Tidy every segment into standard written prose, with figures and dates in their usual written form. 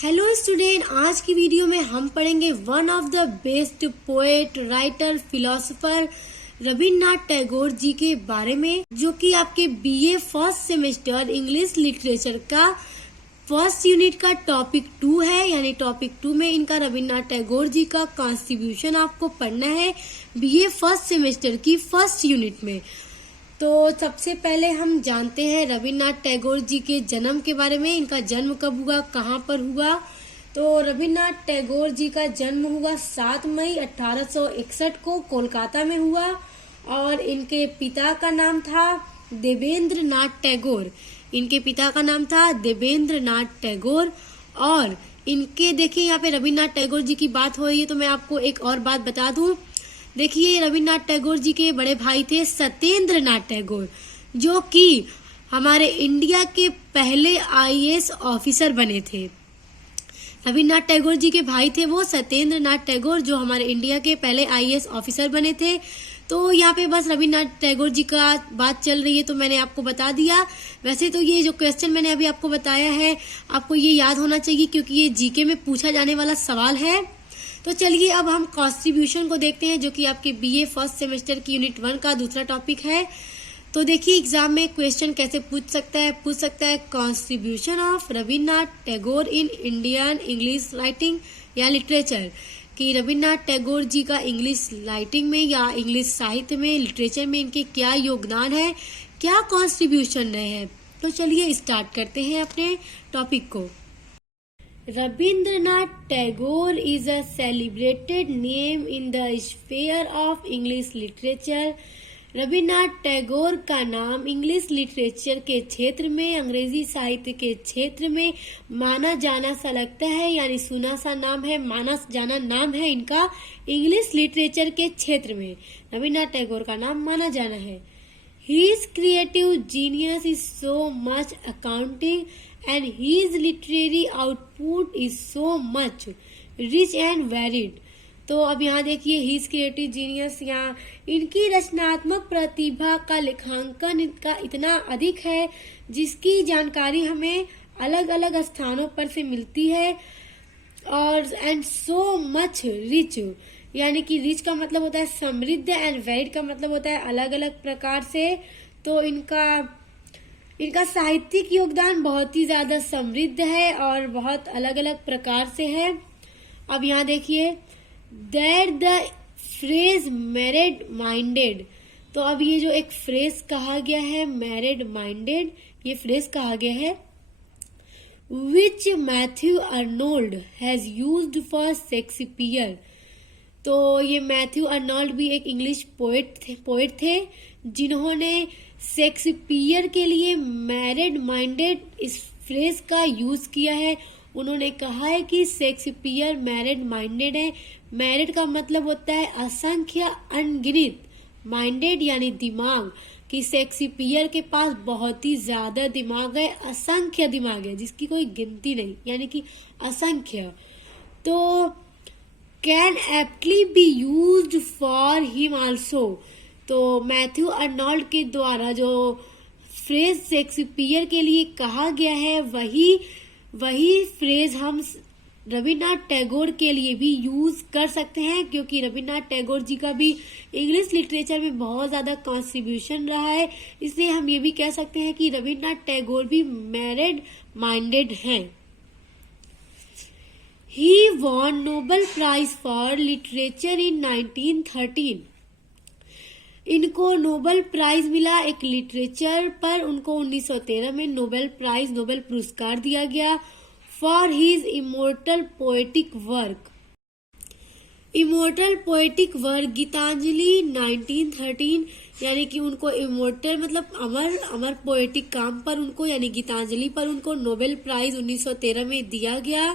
Hello student, आज की video में हम पढ़ेंगे one of the best poet, writer, philosopher Rabindranath Tagore ji के बारे में, जो कि आपके BA first semester English literature का फर्स्ट यूनिट का टॉपिक 2 है। यानी टॉपिक 2 में इनका रविन्द्रनाथ टैगोर जी का कॉन्स्टिट्यूशन आपको पढ़ना है बीए फर्स्ट सेमेस्टर की फर्स्ट यूनिट में। तो सबसे पहले हम जानते हैं रविन्द्रनाथ टैगोर जी के जन्म के बारे में। इनका जन्म कब हुआ, कहाँ पर हुआ? तो रविन्द्रनाथ टैगोर जी का जन्म हुआ 7 मई 1861 को कोलकाता में हुआ और इनके पिता का नाम था देवेंद्र नाथ टैगोर। इनके पिता का नाम था देवेंद्र नाथ टैगोर। और इनके देखिए यहाँ पे रविन्द्रनाथ टैगोर जी की बात हो रही है तो मैं आपको एक और बात बता दूं। देखिए रविन्द्रनाथ टैगोर जी के बड़े भाई थे सत्येंद्र नाथ टैगोर, जो कि हमारे इंडिया के पहले आईएएस ऑफिसर बने थे। रविन्द्रनाथ टैगोर जी के भाई थे वो सत्येंद्र नाथ टैगोर, जो हमारे इंडिया के पहले आईएएस ऑफिसर बने थे। तो यहाँ पे बस रविन्द्रनाथ टैगोर जी का बात चल रही है तो मैंने आपको बता दिया। वैसे तो ये जो क्वेश्चन मैंने अभी आपको बताया है आपको ये याद होना चाहिए, क्योंकि ये जीके में पूछा जाने वाला सवाल है। तो चलिए अब हम कॉन्स्टिट्यूशन को देखते हैं, जो कि आपके बीए फर्स्ट सेमेस्टर की यूनिट 1 का दूसरा टॉपिक है। तो देखिए एग्जाम में क्वेश्चन कैसे पूछ सकता है constitution of Rabindranath Tagore in Indian English writing या लिटरेचर, कि रविन्द्रनाथ टैगोर जी का इंग्लिश राइटिंग में या इंग्लिश साहित्य में, लिटरेचर में इनके क्या योगदान है, क्या कॉन्स्टिट्यूशन रहे हैं। तो चलिए स्टार्ट करते हैं अपने टॉपिक को। Rabindranath Tagore is a celebrated name in the sphere of English literature. Rabindranath Tagore का नाम इंग्लिश लिटरेचर के क्षेत्र में, अंग्रेजी साहित्य के क्षेत्र में माना जाना सा लगता है, यानी सुना सा नाम है, माना जाना नाम है इनका इंग्लिश लिटरेचर के क्षेत्र में। रविन्द्रनाथ टैगोर का नाम माना जाना है। His creative genius is so much accounting and his literary output is so much rich and varied. तो अब यहाँ देखिए his creative genius, यहाँ इनकी रचनात्मक प्रतिभा का लेखांकन इनका इतना अधिक है जिसकी जानकारी हमें अलग अलग स्थानों पर से मिलती है। और एंड सो मच रिच, यानी कि रिच का मतलब होता है समृद्ध एंड वेरिड का मतलब होता है अलग अलग प्रकार से। तो इनका साहित्यिक योगदान बहुत ही ज्यादा समृद्ध है और बहुत अलग अलग प्रकार से है। अब यहाँ देखिए that the phrase married minded, तो अब ये जो एक फ्रेज कहा गया है मैरिड माइंडेड, ये फ्रेज कहा गया है which Matthew Arnold has used for Shakespeare. तो ये मैथ्यू अर्नोल्ड भी एक इंग्लिश पोएट थे जिन्होंने शेक्सपियर के लिए मैरिड माइंडेड इस फ्रेज का यूज किया है। उन्होंने कहा है कि शेक्सपियर मैरिड माइंडेड है। मैरिड का मतलब होता है असंख्य, अनगिनत, माइंडेड यानी दिमाग, कि शेक्सपियर के पास बहुत ही ज्यादा दिमाग है, असंख्य दिमाग है जिसकी कोई गिनती नहीं, यानी कि असंख्य। तो can aptly be used for him also, तो मैथ्यू अर्नोल्ड के द्वारा जो फ्रेज शेक्सपियर के लिए कहा गया है वही फ्रेज हम रविन्द्रनाथ टैगोर के लिए भी यूज कर सकते हैं, क्योंकि रविन्द्रनाथ टैगोर जी का भी इंग्लिश लिटरेचर में बहुत ज्यादा कॉन्ट्रीब्यूशन रहा है। इसलिए हम ये भी कह सकते हैं कि रविन्द्रनाथ टैगोर भी मैरिड माइंडेड हैं। He won Nobel Prize for Literature in 1913. इनको नोबेल प्राइज मिला एक लिटरेचर पर, उनको 1913 में नोबेल पुरस्कार दिया गया for his immortal poetic work Gitanjali 1913, यानी कि उनको इमोर्टल मतलब अमर पोएटिक काम पर उनको, यानी गीतांजलि पर उनको नोबेल प्राइज 1913 में दिया गया।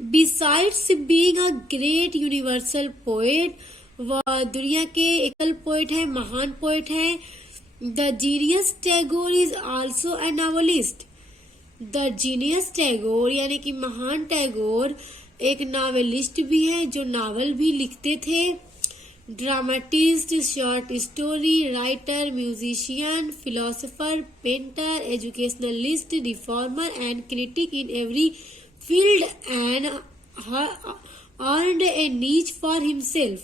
Besides being a great universal poet, वह दुनिया के एकल पोएट है, महान पोएट है। The genius Tagore is also a novelist. The genius Tagore यानी कि महान टैगोर एक नावेलिस्ट भी है जो नावल भी लिखते थे। Dramatist, short story writer, musician, philosopher, painter, educationalist, reformer and critic in every filled and earned a niche for himself.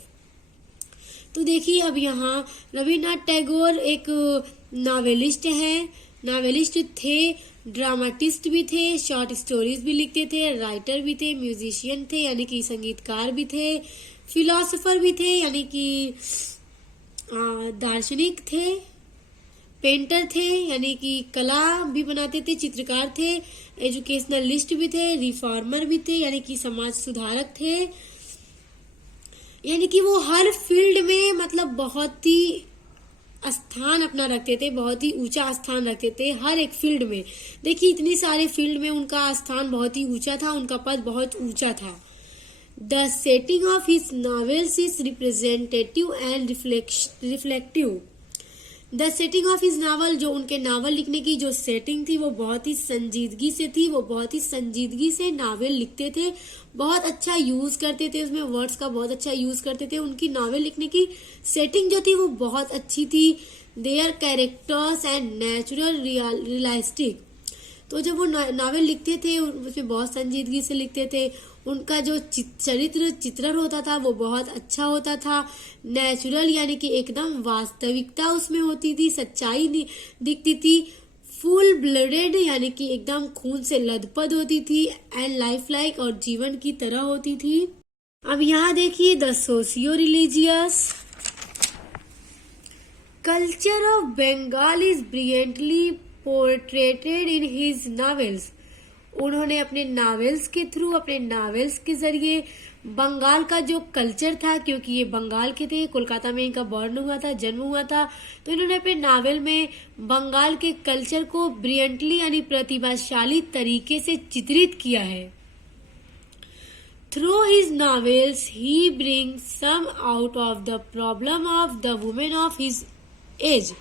तो देखिए अब यहाँ रविन्द्रनाथ टैगोर एक नॉवेलिस्ट थे, ड्रामाटिस्ट भी थे, शॉर्ट स्टोरीज भी लिखते थे, राइटर भी थे, म्यूजिशियन थे यानी कि संगीतकार भी थे, फिलोसोफर भी थे यानी कि दार्शनिक थे, पेंटर थे यानी कि कला भी बनाते थे, चित्रकार थे, एजुकेशनलिस्ट भी थे, रिफॉर्मर भी थे यानी कि समाज सुधारक थे, यानी कि वो हर फील्ड में मतलब बहुत ही स्थान अपना रखते थे, बहुत ही ऊंचा स्थान रखते थे हर एक फील्ड में। देखिए इतनी सारे फील्ड में उनका स्थान बहुत ही ऊंचा था, उनका पद बहुत ऊंचा था। The setting of his novels is representative and reflective. The setting of his novel, जो उनके नावल लिखने की जो सेटिंग थी वो बहुत ही संजीदगी से थी, वो बहुत ही संजीदगी से नावल लिखते थे, बहुत अच्छा यूज करते थे, उसमें वर्ड्स का बहुत अच्छा यूज करते थे। उनकी नावल लिखने की सेटिंग जो थी वो बहुत अच्छी थी। Their characters and natural realistic. तो जब वो नावल लिखते थे उसमें बहुत संजीदगी से लिखते थे, उनका जो चरित्र चित्रण होता था वो बहुत अच्छा होता था। नेचुरल यानी कि एकदम वास्तविकता उसमें होती थी, सच्चाई दिखती थी। फुल ब्लडेड यानी कि एकदम खून से लथपथ होती थी। एंड लाइफ लाइक और जीवन की तरह होती थी। अब यहाँ देखिए the socio religious culture of Bengal is brilliantly portrayed in his novels. उन्होंने अपने नॉवेल्स के थ्रू, अपने नॉवेल्स के जरिए बंगाल का जो कल्चर था, क्योंकि ये बंगाल के थे, कोलकाता में इनका बॉर्न हुआ था, जन्म हुआ था, तो इन्होंने अपने नॉवेल में बंगाल के कल्चर को ब्रिलियंटली यानी प्रतिभाशाली तरीके से चित्रित किया है। Through his novels he brings some out of the problem of the women of his age.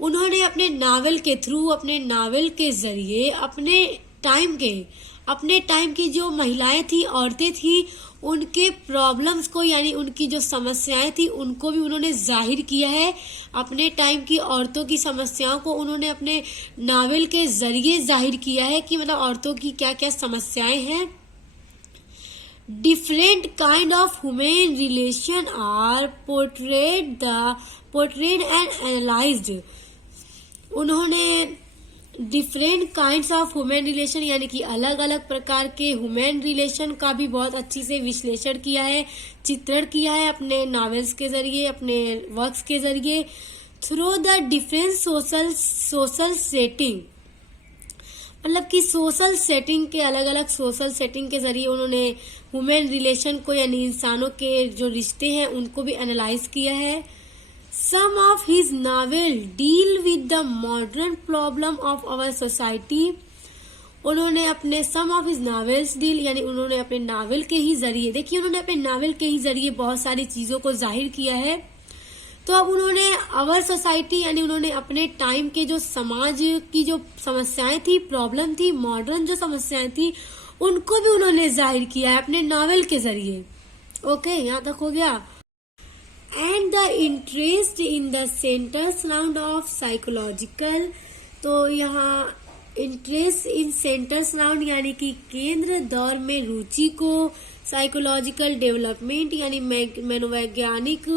उन्होंने अपने नावल के थ्रू, अपने नावल के जरिए अपने टाइम की जो महिलाएं थी, औरतें थी, उनके प्रॉब्लम्स को यानी उनकी जो समस्याएं थी उनको भी उन्होंने जाहिर किया है। अपने टाइम की औरतों की समस्याओं को उन्होंने अपने नावल के जरिए जाहिर किया है कि मतलब औरतों की क्या क्या समस्याएं हैं। Different kind of human relation are portrayed and analysed. उन्होंने different kinds of human relation यानी कि अलग अलग प्रकार के ह्यूमन रिलेशन का भी बहुत अच्छी से विश्लेषण किया है, चित्रण किया है अपने नॉवेल्स के जरिए, अपने वर्क्स के जरिए। Through the different social setting, मतलब कि सोशल सेटिंग के अलग अलग सोशल सेटिंग के जरिए उन्होंने ह्यूमन रिलेशन को यानी इंसानों के जो रिश्ते हैं उनको भी एनालाइज किया है। Some of his novels deal with the modern problem of our society. उन्होंने अपने some of his novels deal यानी उन्होंने अपने नावल के ही जरिए, देखिए उन्होंने अपने नावल के ही जरिए बहुत सारी चीजों को जाहिर किया है। तो अब उन्होंने आवर सोसाइटी यानी उन्होंने अपने टाइम के जो समाज की जो समस्याएं थी, प्रॉब्लम थी, मॉडर्न जो समस्याएं थी, उनको भी उन्होंने जाहिर किया है अपने नावल के जरिए। ओके, यहाँ तक हो गया। And the interest in the centre surround of psychological, तो यहाँ इंटरेस्ट इन सेंटर सराउंड यानी कि केंद्र दौर में रुचि को, साइकोलॉजिकल डेवलपमेंट यानी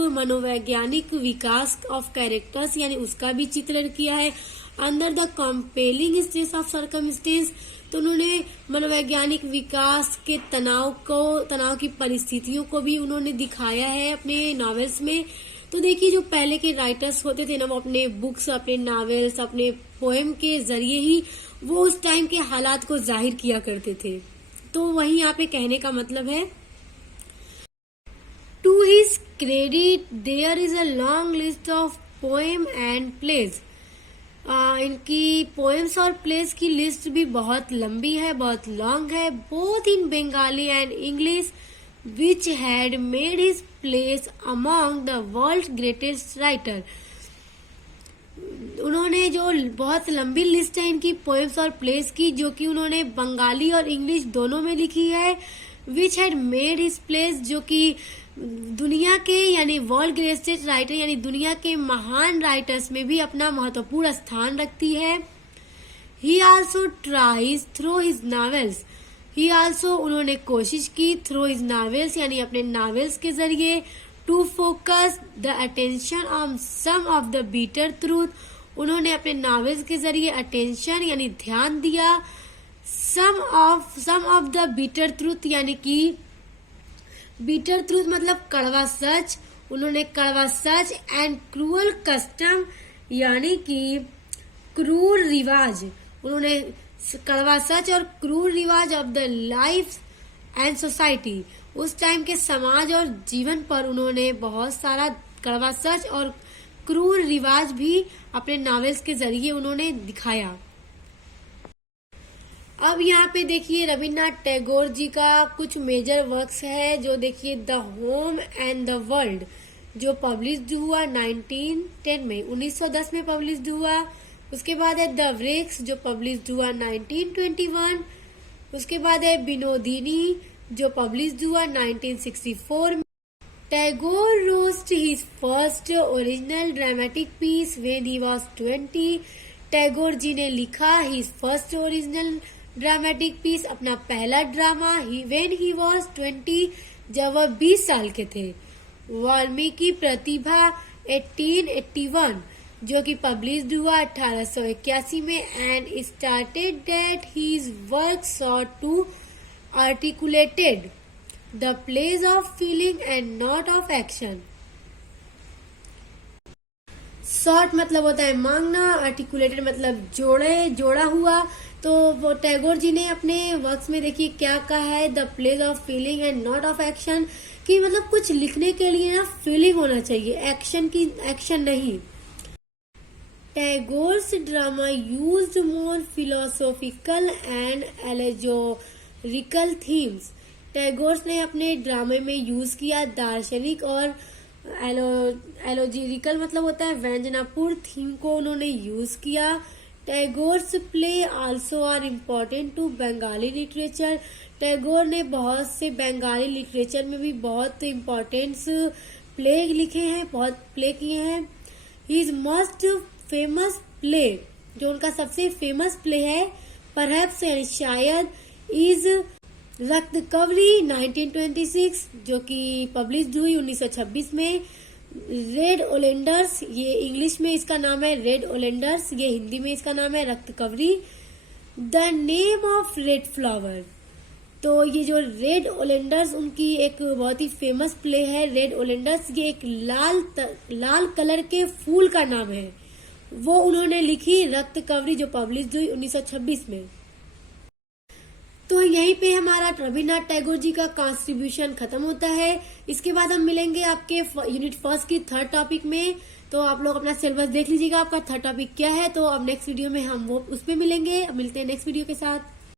मनोवैज्ञानिक विकास ऑफ कैरेक्टर्स यानी उसका भी चित्रण किया है। Under the compelling stress of circumstance, तो उन्होंने मनोवैज्ञानिक विकास के तनाव की परिस्थितियों को भी उन्होंने दिखाया है अपने नॉवेल्स में। तो देखिए जो पहले के राइटर्स होते थे ना, वो अपने बुक्स, अपने नॉवेल्स, अपने पोएम के जरिए ही वो उस टाइम के हालात को जाहिर किया करते थे। तो वही यहाँ पे कहने का मतलब है, to his credit there is a long list of poem and plays. इनकी पोएम्स और प्लेस की लिस्ट भी बहुत लंबी है, बहुत लॉन्ग है, both in Bengali and English, which had made his place among the world greatest writer. उन्होंने जो बहुत लंबी लिस्ट है इनकी पोएम्स और प्लेस की, जो कि उन्होंने बंगाली और इंग्लिश दोनों में लिखी है। विच हैड मेड हिज प्लेस, जो कि दुनिया के यानी वर्ल्ड ग्रेटेस्ट राइटर यानी दुनिया के महान राइटर्स में भी अपना महत्वपूर्ण स्थान रखती है। ही also tries through his novels, ही आल्सो उन्होंने कोशिश की थ्रू हिज नावेल्स यानी अपने नावेल्स के जरिए to focus the attention on some of the bitter truth. उन्होंने अपने नावेल्स के जरिए अटेंशन यानी ध्यान दिया some of the bitter truth यानी कि बीटर ट्रूथ मतलब कड़वा सच। उन्होंने कड़वा सच एंड क्रूअल कस्टम यानी कि क्रूर रिवाज, उन्होंने कड़वा सच और क्रूर रिवाज of the life and society, उस टाइम के समाज और जीवन पर उन्होंने बहुत सारा कड़वा सच और क्रूर रिवाज भी अपने नॉवेल्स के जरिए उन्होंने दिखाया। अब यहाँ पे देखिए रविन्द्रनाथ टैगोर जी का कुछ मेजर वर्क्स है, जो देखिए the home and the world जो पब्लिश्ड हुआ 1910 में, 1910 में पब्लिश्ड हुआ। उसके बाद है द वृक्ष जो पब्लिश्ड हुआ 1921। उसके बाद है विनोदिनी जो पब्लिश्ड हुआ 1964 में। Tagore wrote his first original dramatic piece when he was 20। Tagore ji ने लिखा his first original dramatic piece, अपना पहला ड्रामा व्हेन ही वाज 20, जब वह 20 साल के थे। वाल्मीकि प्रतिभा 1881 जो कि पब्लिश्ड हुआ 1881 में and started that his work sought to articulated the place of feeling and not of action. Sort मतलब होता है मांगना, आर्टिकुलेटेड मतलब जोड़ा हुआ। तो वो टैगोर जी ने अपने वर्क्स में देखिए क्या कहा है, the place of feeling and not of action, कि मतलब कुछ लिखने के लिए ना फीलिंग होना चाहिए, एक्शन नहीं। Tagore's drama used more philosophical and allegorical themes. Tagore's ने अपने ड्रामे में यूज किया दार्शनिक और एलोजिकल मतलब होता है व्यंजनापूर्ण थीम को उन्होंने यूज किया। Tagore's play also are important to Bengali literature. Tagore ने बहुत से बंगाली लिटरेचर में भी बहुत इम्पोर्टेंट्स प्ले लिखे हैं, बहुत प्ले किए हैं। हिज मोस्ट फेमस प्ले जो उनका सबसे फेमस प्ले है परहैप्स शायद इज रक्त कवरी 1926 जो कि पब्लिश्ड हुई 1926 में। रेड ओलेंडर्स ये इंग्लिश में इसका नाम है रेड ओलेंडर्स, ये हिंदी में इसका नाम है Raktakarabi. The name of red flower, तो ये जो रेड ओलेंडर्स उनकी एक बहुत ही फेमस प्ले है रेड ओलेंडर्स, ये एक लाल कलर के फूल का नाम है, वो उन्होंने लिखी रक्त कवरी जो पब्लिश्ड हुई 1926 में। तो यहीं पे हमारा रविन्द्रनाथ टैगोर जी का कॉन्ट्रीब्यूशन खत्म होता है। इसके बाद हम मिलेंगे आपके यूनिट फर्स्ट की थर्ड टॉपिक में। तो आप लोग अपना सिलेबस देख लीजिएगा आपका थर्ड टॉपिक क्या है। तो अब नेक्स्ट वीडियो में हम वो उसमें मिलेंगे। मिलते हैं नेक्स्ट वीडियो के साथ।